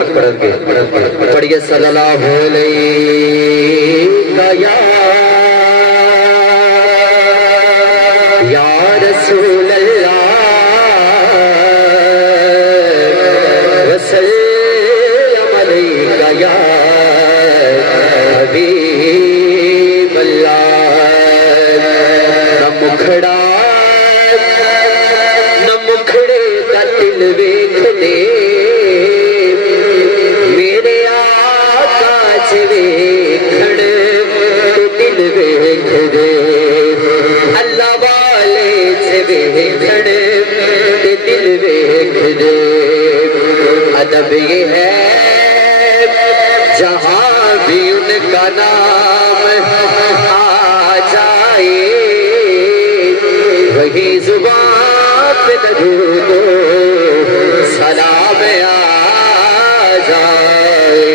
पढ़िए सल्लल्लाहु अलैहि या रसूल अल्लाह वसल्लम अलैका या हबीब अल्लाह। न मुखड़ा न मुखड़े दा दिल वेख दे वेखण दिल वेख दे अल्लाह वाले से वेखण दिल वेख दे। अदब ये है जहां भी उनका नाम आ जाए वही जुबान पे दरूदो सलाम आ जाए।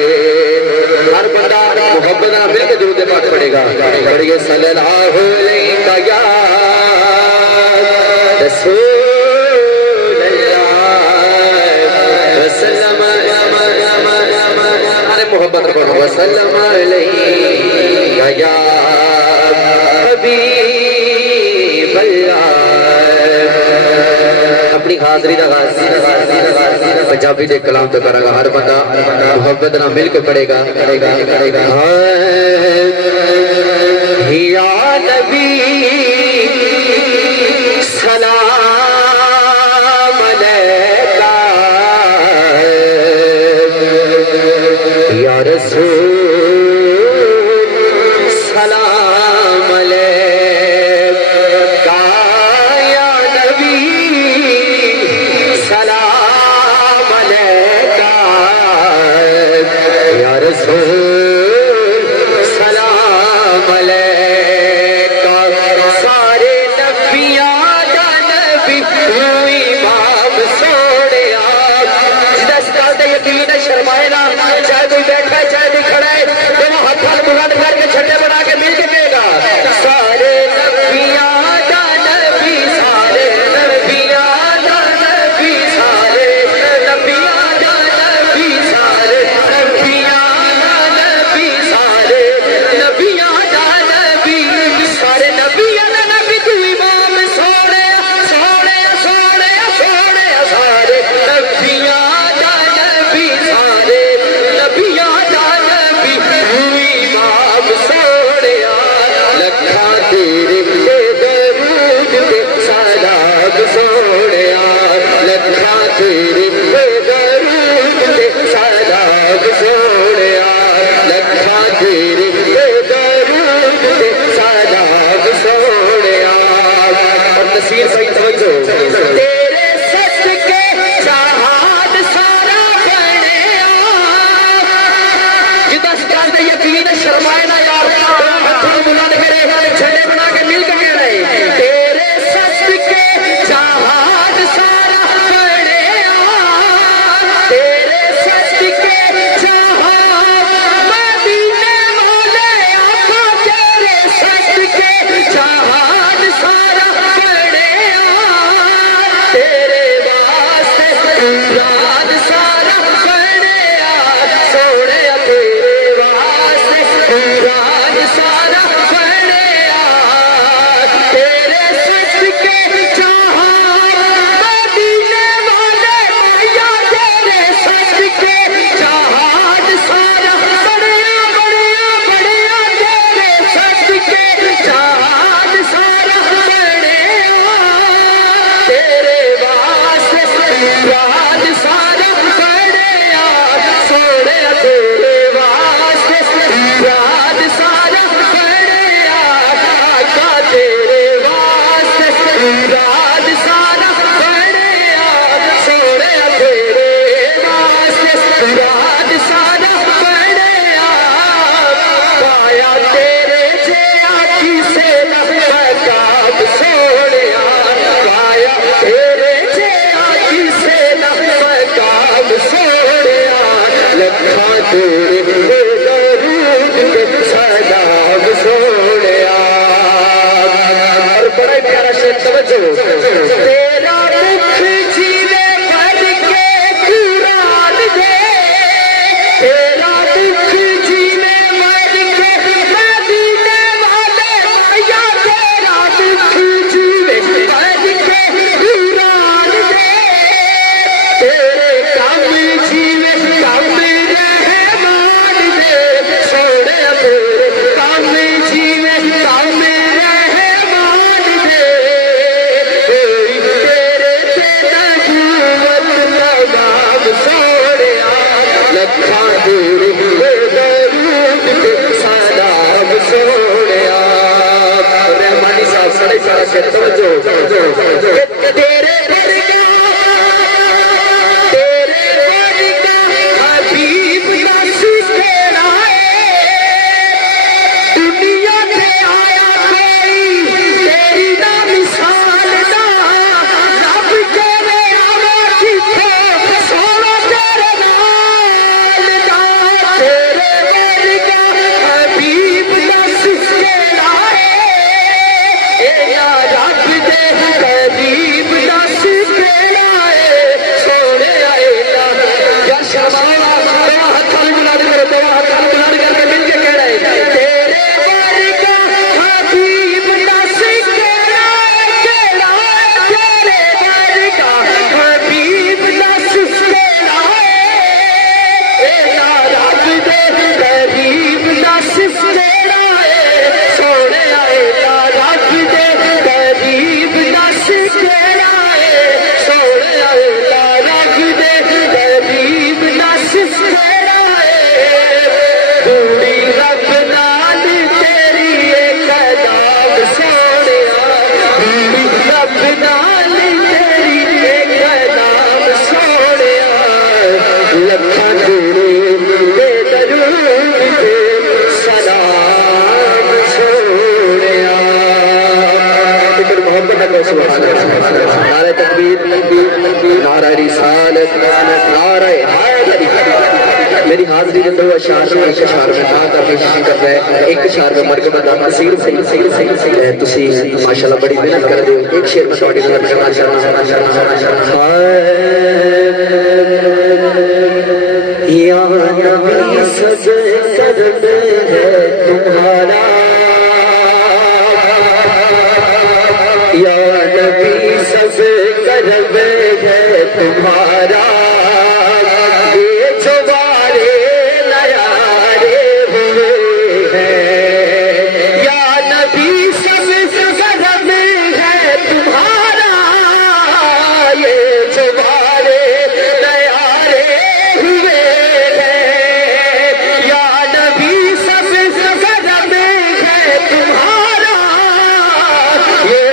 हर बंदा मोहब्बत ना मिल के दुरूद पाक पढ़ेगा। पढ़िए सल्लल्लाहु अलैहि या रसूल अल्लाह वसल्लम। अरे मोहब्बत पढ़ो वसल्लम अलैहि या हबीब अल्लाह। अपनी हाजरी का पंजाबी दे कलाम तो करेगा। हर बंदा मोहब्बत ना मिल के पढ़ेगा। या नबी सलाम अलैका या रसूल सलाम अलैका या नबी सलाम अलैका या रसूल सलाम अलैका। सारे नबियां दा नबी इमाम सोहणिया। जिस गल ते यकीन शर्माए ना, चाहे कोई बैठा है चाहे कोई खड़ा है, दोनों हाथ बुलंद करके छठे बना के मिल के कहेगा सारे नबियां दा नबी सारे नबियां दा नबी सारे नबियां दा नबी सारे नबियां दा नबी सारे नबियां दा नबी सारे नबियां दा नबी तू इमाम सोहणिया सोहणिया सोहणिया सोहणिया। सारे नबियां दा नबी सारे नबियां दा नबी तू इमाम सोहणिया। लखा तेरे ते दरूद ते सलाम सोहणिया। लखा तेरे ते दरूद ते सलाम सोहणिया। लखा तेरे ते दरूद ते सलाम सोहणिया। और नसीर भाई तवज्जो तेरे सदके जहान सारा बनिया। जिस गल ते यकीन शर्माए ना यार, हथों बुलंद करे झंडे बना के मिल के कह रहे तेरे सदके जहान सारा बनिया। तेरे सदके जहान मदीने वाले आका तेरे सदके जहान सारा बनिया। तेरे वास्ते राज सारा बनिया सोहणे तेरे वास्ते राज सारा बनिया। तेरे सदके जहान मदीने वाले भैया तेरे सदके जहान सारा बनिया बनिया बनिया। तेरे सदके जहान सारा बनिया। तेरे वास्ते राज सारा बनिया सोहणे तेरे वास्ते राज सारा बनिया। आका तेरे वास्ते राज सारा बनिया सोहणे तेरे वास्ते राज सारा बनिया। पाया तेरे जेहा किसे ना मकाम सोहणिया। पाया तेरे जेहा किसे ना मकाम सोहणिया। लखा तेरे दरूद ते सलाम सोहणिया। और बड़ा ही प्यारा शेर तवज्जो तेरा मुख जीवे भर के कुरान दे से तवज्जो तेरे हबीब नसीब तेरा दुनिया में आया कोई तेरी ना मिसाल ना रब तेरे आवा जिथे सोना तेरे नाल दा तेरे वर्गा हबीब नसीब तेरा ए या रब दे करीब नसीब तेरा सोने आए या शमाला नारे तकबीर नारा रिसालत नारा हैदरी मेरी हाजिरी में दो अशार में एक अशार में ना करके कर रहे हैं एक अशार में मरकबा दा नसीर सही तुसी माशाल्लाह बड़ी मेहनत कर रहे हो एक शेर में थोड़ी नजर करना या नबी सजे सजदे है तुम्हारा या नबी सबसे करब है तुम्हारा ये चुबारे नयारे हुए हैं या नबी सबसे करब है तुम्हारा ये चुबारे नयारे हुए हैं या नबी सबसे करब है तुम्हारा ये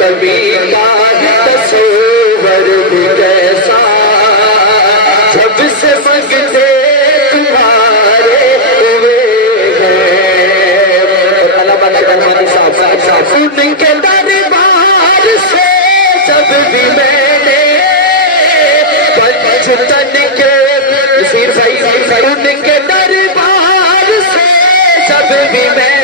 कभी तस्वर भी कैसा जब से मंगते तुम्हारे हुए हैं अल्लाह साहब उनके दरबार से जब भी मैंने पंचतन के नसीर भाई उनके दरबार से जब भी मैं